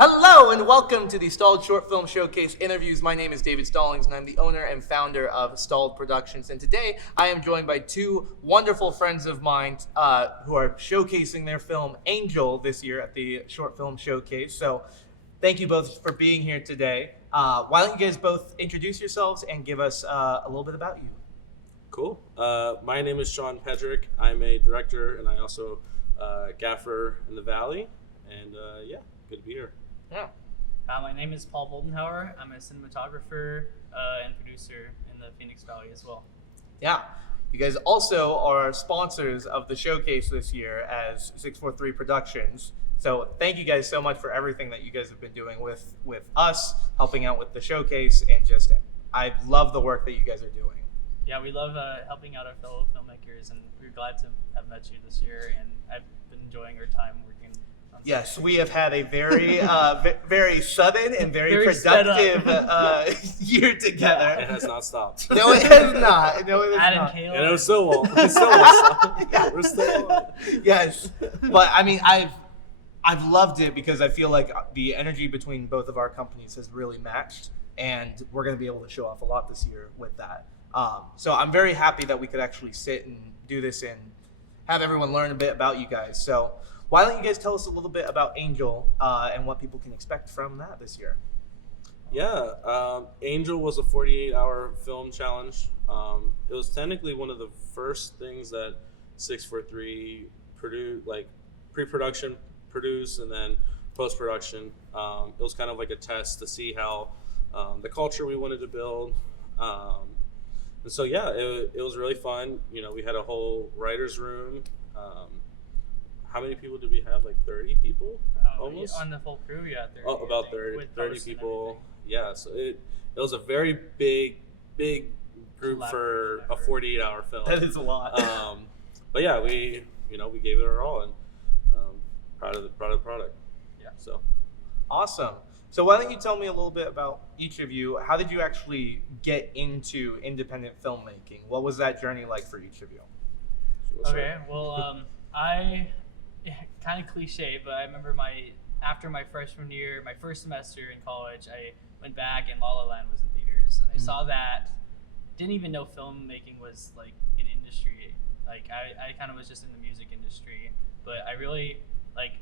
Hello and welcome to the Stalled Short Film Showcase interviews. My name is David Stallings and I'm the owner and founder of Stalled Productions. And today I am joined by two wonderful friends of mine who are showcasing their film Angel this year at the Short Film Showcase. So thank you both for being here today. Why don't you guys both introduce yourselves and give us a little bit about you? Cool. My name is Sean Pedrick. I'm a director and I also gaffer in the Valley. And good to be here. Yeah. My name is Paul Moldenhauer. I'm a cinematographer and producer in the Phoenix Valley as well. Yeah. You guys also are sponsors of the showcase this year as 643 Productions. So thank you guys so much for everything that you guys have been doing with us, helping out with the showcase, and just I love the work that you guys are doing. Yeah, we love helping out our fellow filmmakers, and we're glad to have met you this year, and I've been enjoying our time working. Yes, we have had a very, very sudden and very productive year together. It has not stopped. No, it has not. No, it has Adam not. Kale. And it was still won't. It still won't stop. Yeah, we're still on. Yes, but I mean, I've loved it because I feel like the energy between both of our companies has really matched, and we're going to be able to show off a lot this year with that. So I'm very happy that we could actually sit and do this and have everyone learn a bit about you guys. So why don't you guys tell us a little bit about Angel and what people can expect from that this year? Yeah, Angel was a 48-hour film challenge. It was technically one of the first things that 643 produced, like pre-production produced and then post-production. It was kind of like a test to see how the culture we wanted to build. And so, yeah, it was really fun. You know, we had a whole writer's room. How many people did we have? Like 30 people? Almost? On the full crew, yeah. 30, About 30 people. Yeah, so it was a very big group for a 48-hour film. That is a lot. But yeah, we gave it our all, and proud of the product. Yeah. So Awesome. So why don't you tell me a little bit about each of you? How did you actually get into independent filmmaking? What was that journey like for each of you? Okay, well, kind of cliche, but I remember after my freshman year, my first semester in college, I went back and La La Land was in theaters, and I saw that. Didn't even know filmmaking was like an industry. Like I kind of was just in the music industry, but I really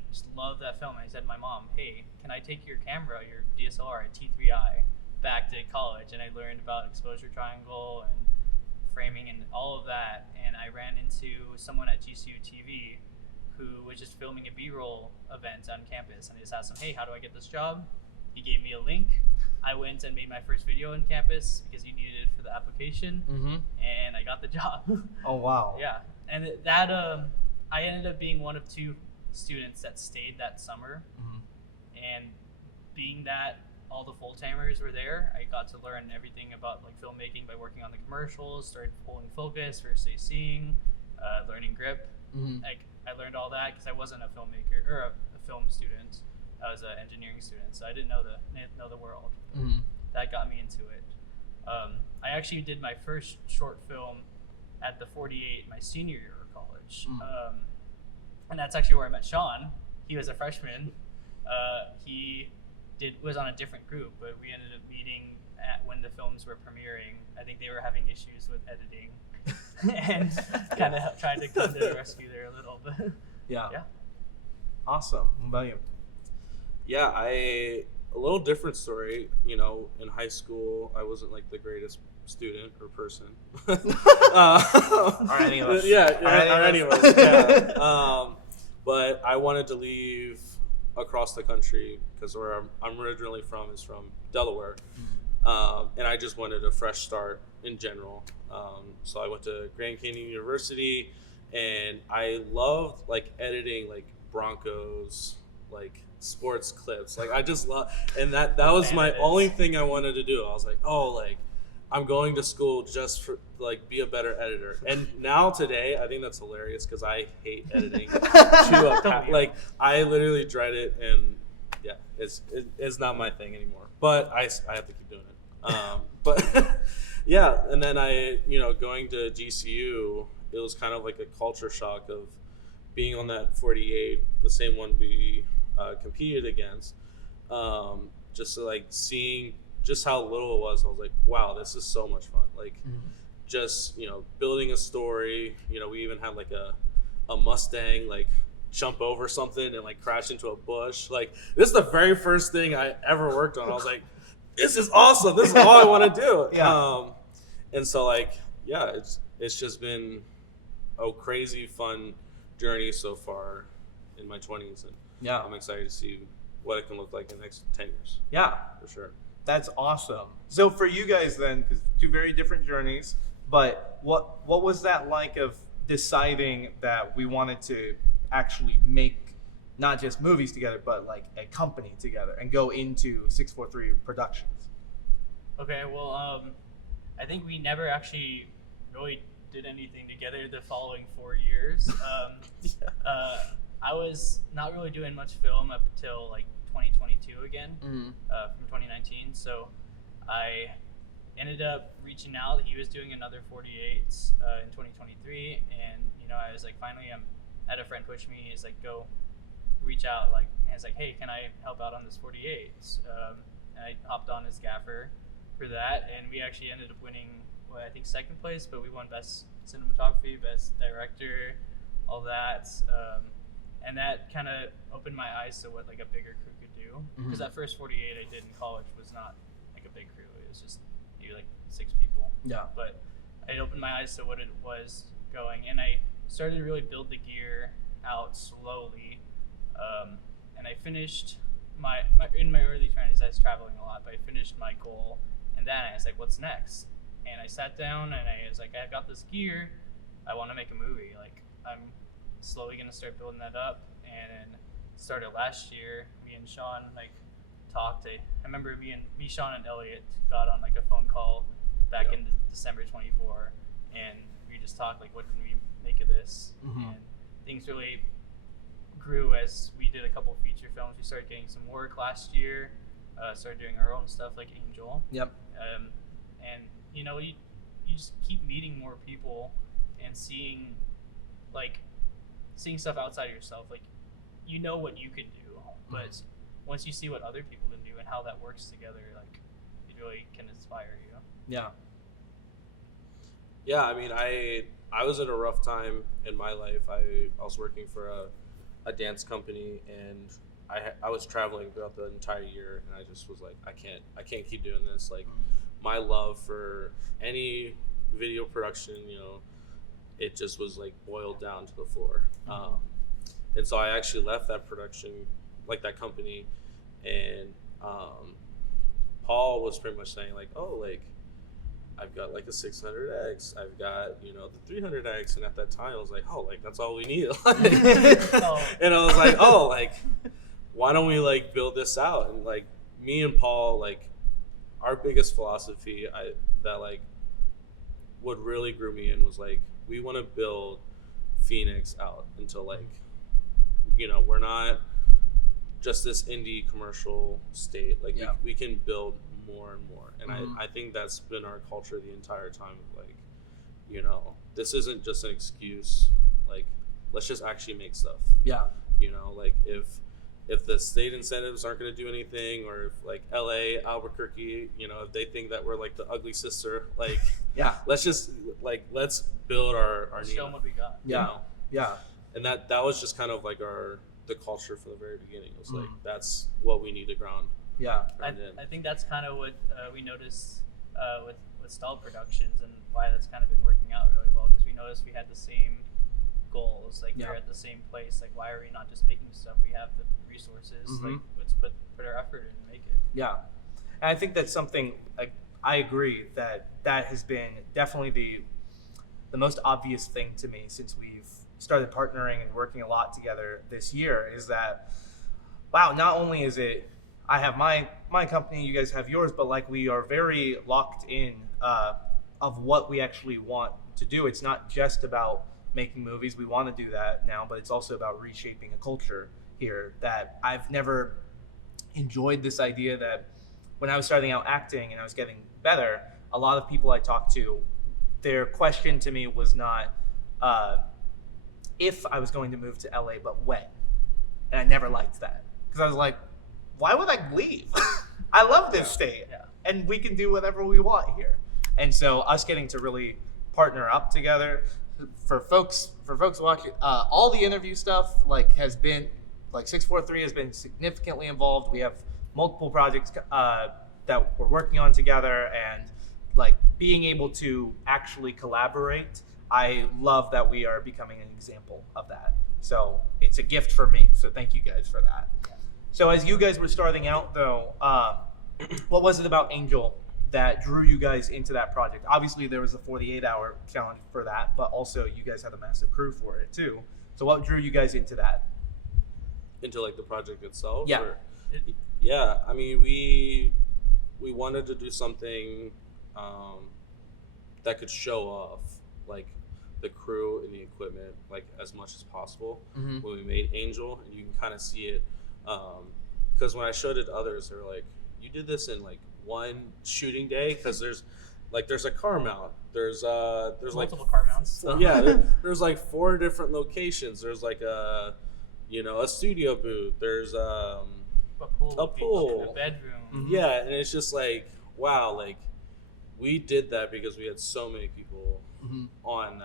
just loved that film. I said to my mom, "Hey, can I take your camera, your DSLR, a T3i, back to college?" And I learned about exposure triangle and framing and all of that. And I ran into someone at GCU TV who was just filming a B-roll event on campus, and I just asked him, "Hey, how do I get this job?" He gave me a link. I went and made my first video on campus because you needed it for the application, and I got the job. Oh wow! Yeah, and that I ended up being one of two students that stayed that summer, and being that all the full-timers were there, I got to learn everything about filmmaking by working on the commercials, started pulling focus, first seeing, learning grip. I learned all that because I wasn't a filmmaker or a film student. I was an engineering student, so I didn't know the world. That got me into it. I actually did my first short film at the 48 my senior year of college. And that's actually where I met Sean. He was a freshman. He was on a different group, but we ended up meeting when the films were premiering. I think they were having issues with editing, and kind of tried to come to the rescue there a little bit. Yeah. Yeah. Awesome. What about you? yeah, a little different story. You know, in high school, I wasn't like the greatest student or person. Or any of us. Yeah, or any of us. Yeah. But I wanted to leave across the country because where I'm originally from is from Delaware. And I just wanted a fresh start in general. So I went to Grand Canyon University, and I loved like editing like Broncos, like sports clips. Like I just love, and that was my only thing I wanted to do. I was like, oh, like I'm going to school just for like be a better editor. And now today, I think that's hilarious because I hate editing. Like I literally dread it, and yeah, it's not my thing anymore. But I have to keep doing it. But yeah, and then going to GCU, it was kind of like a culture shock of being on that 48, the same one we competed against. Just like seeing just how little it was, I was like, wow, this is so much fun. Like, just, building a story. We even had like a Mustang like jump over something and like crash into a bush. Like, this is the very first thing I ever worked on. I was like, this is awesome. This is all I want to do. Yeah. And so like, yeah, it's just been a crazy fun journey so far in my 20s, and Yeah. I'm excited to see what it can look like in the next 10 years. Yeah. For sure. That's awesome. So for you guys then, because two very different journeys, but what was that like of deciding that we wanted to actually make not just movies together, but like a company together and go into 643 Productions? Okay, well, I think we never actually really did anything together the following 4 years. I was not really doing much film up until like 2022 again, from 2019. So I ended up reaching out. He was doing another 48s in 2023, and I was like, finally, I had a friend push me. He's like, go reach out. Like, and he's like, hey, can I help out on this 48s? And I hopped on as gaffer for that, and we actually ended up winning, I think second place, but we won best cinematography, best director, all that. And that kind of opened my eyes to what like a bigger crew could do. Because that first 48 I did in college was not like a big crew. It was just maybe like 6 people. Yeah. But it opened my eyes to what it was going, and I started to really build the gear out slowly. And I finished in my early 20s, I was traveling a lot, but I finished my goal, and then I was like, what's next? And I sat down and I was like, I've got this gear, I want to make a movie. Like, I'm slowly going to start building that up. And started last year. Me and Sean like talked. I remember me, Sean, and Elliot got on like a phone call back in December 24, and we just talked like, what can we make of this? And things really grew as we did a couple feature films. We started getting some work last year. Started doing our own stuff like Angel. Yep. And you just keep meeting more people and seeing stuff outside of yourself. Like, what you could do, but once you see what other people can do and how that works together, like, it really can inspire you. Yeah. Yeah, I mean, I was in a rough time in my life. I was working for a dance company, and I was traveling throughout the entire year, and I just was like, I can't keep doing this. Like, my love for any video production, it just was like boiled down to the floor. And so I actually left that production, like that company, and Paul was pretty much saying like, oh, like, I've got like a 600X, I've got, the 300X, and at that time I was like, oh, like, that's all we need. And I was like, oh, like, why don't we like build this out? And like, me and Paul, like, our biggest philosophy that like what really grew me in was like, we want to build Phoenix out until like, we're not just this indie commercial state. Like, we can build more and more. And I think that's been our culture the entire time. Like, this isn't just an excuse. Like, let's just actually make stuff. Yeah. Like, if the state incentives aren't going to do anything, or if like LA, Albuquerque, if they think that we're like the ugly sister, like, let's just let's build our show them what we got. Yeah. And that was just kind of like the culture from the very beginning. It was like, that's what we need to ground. Yeah. I think that's kind of what we noticed with Stalled Productions, and why that's kind of been working out really well, because we noticed we had the same goals. Like, we're at the same place. Like, why are we not just making stuff? We have the resources. Like, let's put our effort in and make it. Yeah. And I think that's something, like, I agree that has been definitely the most obvious thing to me since we've started partnering and working a lot together this year, is that, wow, not only is it, I have my company, you guys have yours, but like, we are very locked in of what we actually want to do. It's not just about making movies. We want to do that now, but it's also about reshaping a culture here. That I've never enjoyed this idea that when I was starting out acting and I was getting better, a lot of people I talked to, their question to me was not if I was going to move to LA, but when. And I never liked that, because I was like, why would I leave? I love this state, and we can do whatever we want here. And so us getting to really partner up together, for folks watching, all the interview stuff has been 643 has been significantly involved. We have multiple projects that we're working on together, and being able to actually collaborate. I love that we are becoming an example of that. So it's a gift for me. So thank you guys for that. So as you guys were starting out, though, what was it about Angel that drew you guys into that project? Obviously, there was a 48-hour challenge for that, but also you guys had a massive crew for it too. So what drew you guys into that? Into the project itself? Yeah. Yeah. I mean, we wanted to do something that could show off the crew and the equipment as much as possible. When we made Angel, and you can kind of see it because when I showed it to others, they were like, you did this in one shooting day? Because there's a car mount, there's multiple car mounts. There's 4 different locations. There's a studio booth, there's a pool, a bedroom. Yeah, and it's just wow, we did that because we had so many people on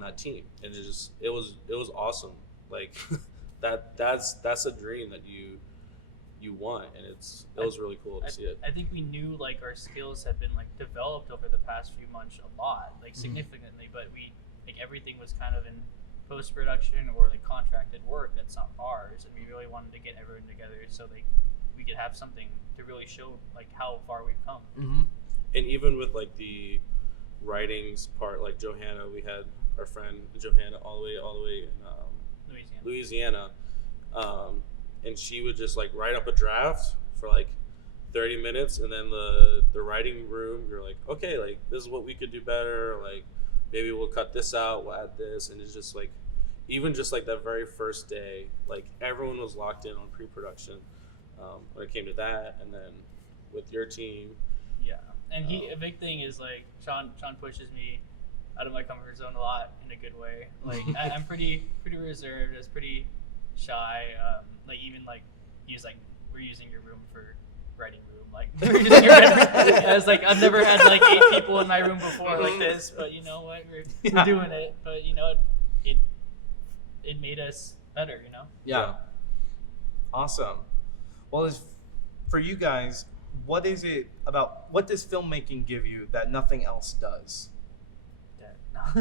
that team, and it was awesome. That's a dream that you want, and it was really cool to see it. I think we knew our skills had been developed over the past few months a lot, significantly, but we everything was kind of in post-production or contracted work that's not ours, and we really wanted to get everyone together so we could have something to really show how far we've come. And even with the writings part, Johanna, we had our friend Johanna all the way in Louisiana, and she would just write up a draft for 30 minutes, and then the writing room, you're okay, this is what we could do better, maybe we'll cut this out, we'll add this, and it's just even just that very first day, everyone was locked in on pre-production when it came to that. And then with your team, and a big thing is Sean pushes me out of my comfort zone a lot in a good way. I'm pretty reserved, I was pretty shy, even he was we're using your room for writing room, we're using your bedroom. I was I've never had 8 people in my room before like this, but you know what, we're doing it. But it made us better, Yeah. Awesome. Well, for you guys, what does filmmaking give you that nothing else does? Yeah.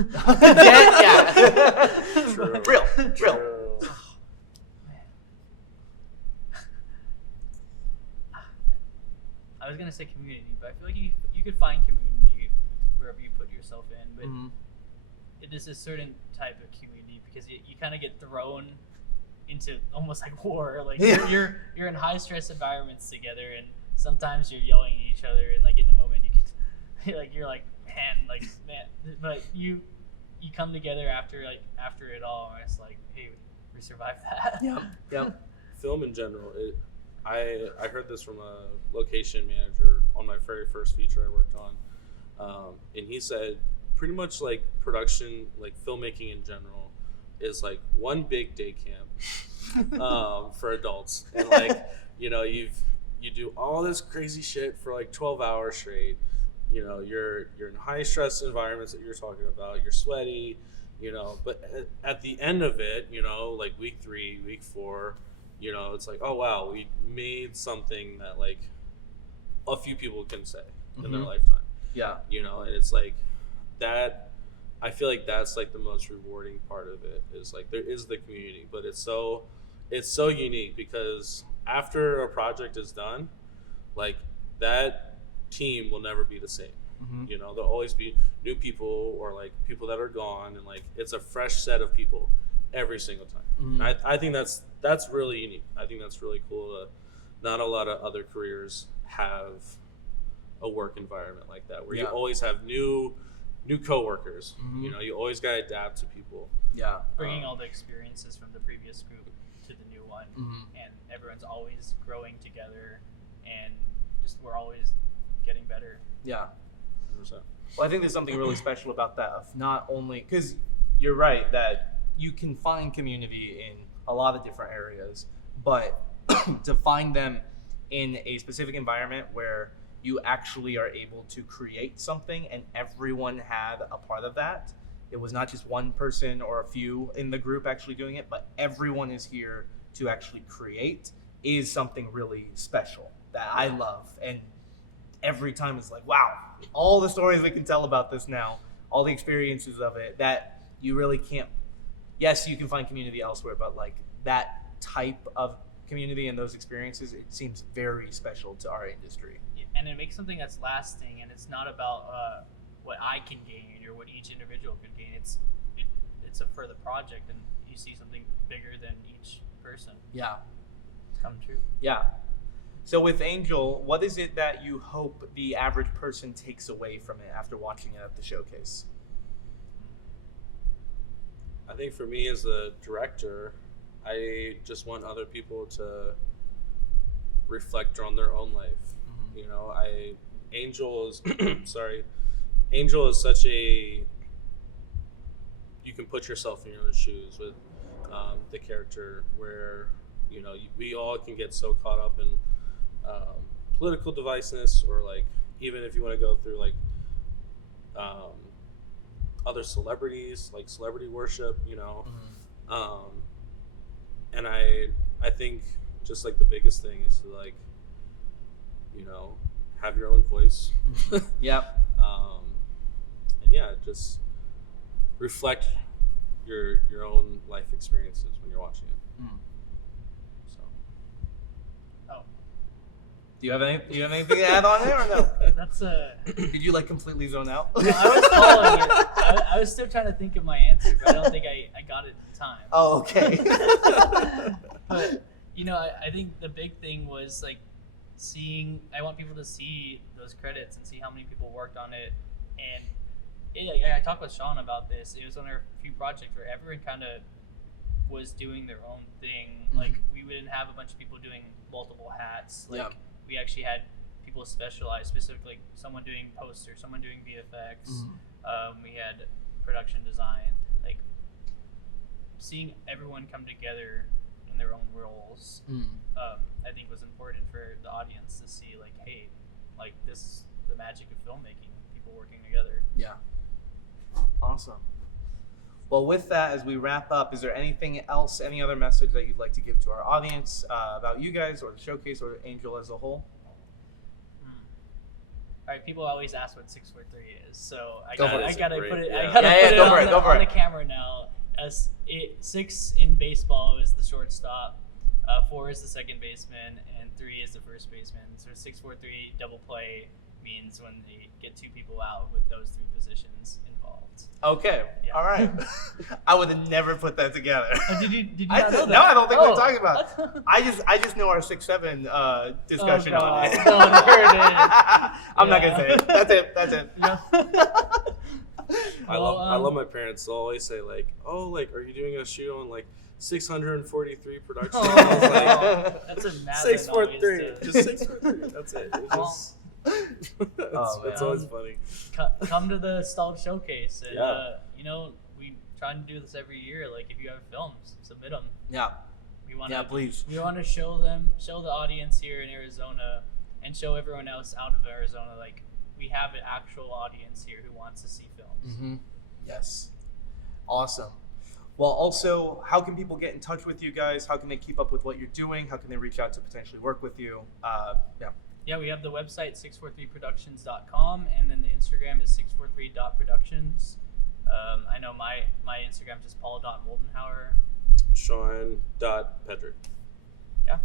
True. Real. I was gonna say community, but I feel you could find community wherever you put yourself in, but it is a certain type of community because you kind of get thrown into almost war. You're in high stress environments together, and sometimes you're yelling at each other, and in the moment you could you're man, but you come together after it all, and it's hey, we survived that. Yeah. Film in general, I heard this from a location manager on my very first feature I worked on, and he said pretty much production, filmmaking in general, is one big day camp for adults, and you do all this crazy shit for 12 hours straight. You're in high stress environments that you're talking about, you're sweaty, but at the end of it, week 3, week 4, it's oh wow, we made something that a few people can say in their lifetime. Yeah. And it's that, I feel that's the most rewarding part of it, is there is the community, but it's so unique because after a project is done, that team will never be the same. There'll always be new people or people that are gone, and it's a fresh set of people every single time. I think that's really unique. I think that's really cool. Not a lot of other careers have a work environment like that, where you always have new coworkers. You always gotta adapt to people. Yeah. Bringing all the experiences from the previous group to the new one, and everyone's always growing together, and just we're always getting better. Yeah. 100%. Well, I think there's something really special about that, of not only, because you're right that you can find community in a lot of different areas, but to find them in a specific environment where you actually are able to create something and everyone had a part of that. It was not just one person or a few in the group actually doing it, but everyone is here to actually create, is something really special that I love. And every time it's like, wow, all the stories we can tell about this now, all the experiences of it, that you really can't, yes, you can find community elsewhere, but like that type of community and those experiences, it seems very special to our industry. And it makes something that's lasting, and it's not about what I can gain or what each individual could gain. It's for the project, and you see something bigger than each person Yeah. come true. Yeah. So with Angel, what is it that you hope the average person takes away from it after watching it at the showcase? I think for me as a director, I just want other people to reflect on their own life. You know, Angel is Angel is such a, you can put yourself in your own shoes with the character, where, you know, we all can get so caught up in political deviceness, or like, even if you want to go through like other celebrities, like celebrity worship, you know. And I think just like the biggest thing is to, like, you know, have your own voice. Yep. And yeah, just reflect your own life experiences when you're watching it. So. Oh, Do you have anything to add on there or no? that's Did you like completely zone out? No, I was following it. I was still trying to think of my answer, but I don't think I got it in time. Oh, okay. But, you know, I think the big thing was like I want people to see those credits and see how many people worked on it. And I talked with Sean about this. It was one of our few projects where everyone kind of was doing their own thing. Like, we didn't have a bunch of people doing multiple hats. Like, we actually had people specialized, specifically someone doing poster, someone doing VFX. We had production design. Like, seeing everyone come together in their own roles, I think was important for the audience to see, like, hey, like, this is the magic of filmmaking, people working together. Yeah. Awesome. Well, with that, as we wrap up, is there anything else, any other message that you'd like to give to our audience about you guys or the showcase or Angel as a whole? All right, people always ask what 643 is, so I Go for gotta it. put it. Yeah. I gotta Yeah, put go for it it, go for on it. the camera now. 6 in baseball is the shortstop, 4 is the second baseman, and 3 is the first baseman. So 643 double play means when they get 2 people out with those 3 positions involved. Okay. Yeah. All right. I would have never put that together. Oh, did you not know that? No, I don't think we're Oh. talking about it. I just know our 6'7" discussion Oh, on it. no, there it is. I'm not gonna say it. That's it. Yeah. I love my parents. They'll always say, like, oh, like, are you doing a shoot on like 643 production? Oh, I was like, that's a massive 643, noise just 643. That's it. It's Well, just, Oh, it's man. always funny. come to the Stalled Showcase, and Yeah. you know, we try to do this every year. Like, if you have films, submit them. Yeah. We want Yeah, please. We want to show the audience here in Arizona, and show everyone else out of Arizona, like, we have an actual audience here who wants to see films. Yes. Awesome. Well, also, how can people get in touch with you guys? How can they keep up with what you're doing? How can they reach out to potentially work with you? Yeah, we have the website 643productions.com, and then the Instagram is 643.productions. I know my Instagram is just paul.moldenhauer. Sean.Pedrick. Yeah.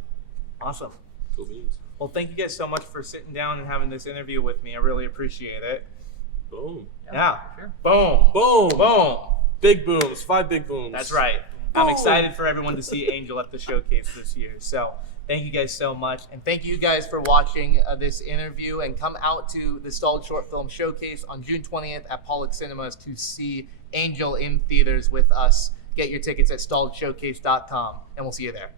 Awesome. Cool beans. Well, thank you guys so much for sitting down and having this interview with me. I really appreciate it. Boom. Yeah. For sure. Boom. Boom. Boom. Big booms. 5 big booms. That's right. I'm excited for everyone to see Angel at the showcase this year. So thank you guys so much. And thank you guys for watching this interview. And come out to the Stalled Short Film Showcase on June 20th at Pollack Cinemas to see Angel in theaters with us. Get your tickets at stalledshowcase.com, and we'll see you there.